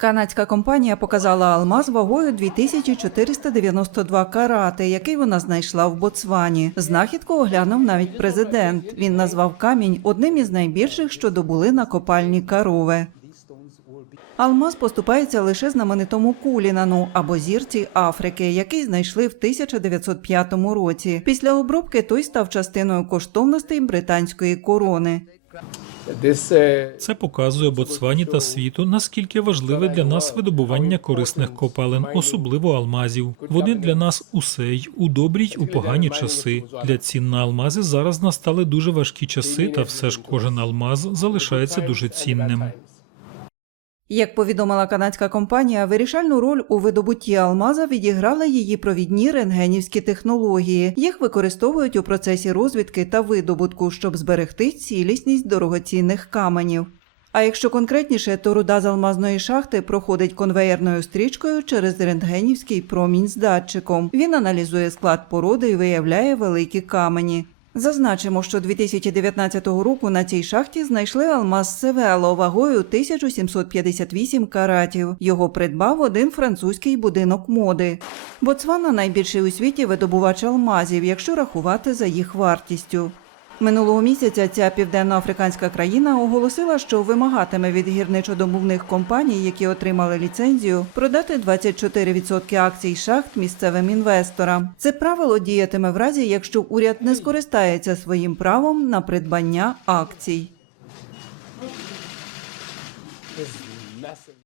Канадська компанія показала алмаз вагою 2492 карати, який вона знайшла в Ботсвані. Знахідку оглянув навіть президент. Він назвав камінь одним із найбільших, що добули на копальні Карове. Алмаз поступається лише знаменитому Кулінану або зірці Африки, який знайшли в 1905 році. Після обробки той став частиною коштовностей британської корони. Uh, Це показує Ботсвані та світу, наскільки важливе для нас видобування корисних копалин, особливо алмазів. Вони для нас усе й у добрі й у погані часи. Для цін на алмази зараз настали дуже важкі часи, та все ж кожен алмаз залишається дуже цінним. Як повідомила канадська компанія, вирішальну роль у видобутті алмаза відіграли її провідні рентгенівські технології. Їх використовують у процесі розвідки та видобутку, щоб зберегти цілісність дорогоцінних каменів. А якщо конкретніше, то руда з алмазної шахти проходить конвеєрною стрічкою через рентгенівський промінь з датчиком. Він аналізує склад породи і виявляє великі камені. Зазначимо, що 2019 року на цій шахті знайшли алмаз Севело вагою 1758 каратів. Його придбав один французький будинок моди. Ботсвана найбільший у світі видобувач алмазів, якщо рахувати за їх вартістю. Минулого місяця ця південноафриканська країна оголосила, що вимагатиме від гірничодобувних компаній, які отримали ліцензію, продати 24% акцій шахт місцевим інвесторам. Це правило діятиме в разі, якщо уряд не скористається своїм правом на придбання акцій.